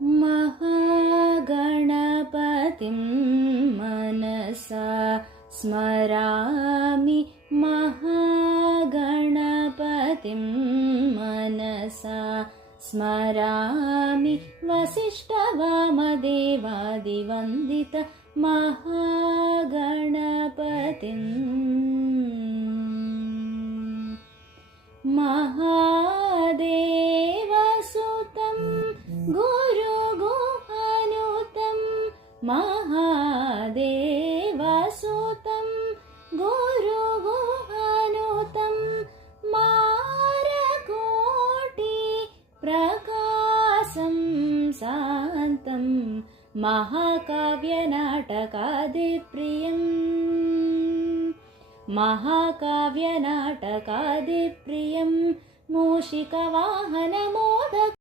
महागणपतिं मनसा स्मरामि महागणपतिं मनसा स्मरामि वसिष्ठवामदेवादिवन्दित महागणपतिम् महादेवसुतं गुरुगुहानुतं महादेवसुतं गुरुगुहानुतं मारकोटिप्रकाशं शान्तं महाकाव्यनाटकादिप्रियं मूषिकवाहनमोदकम्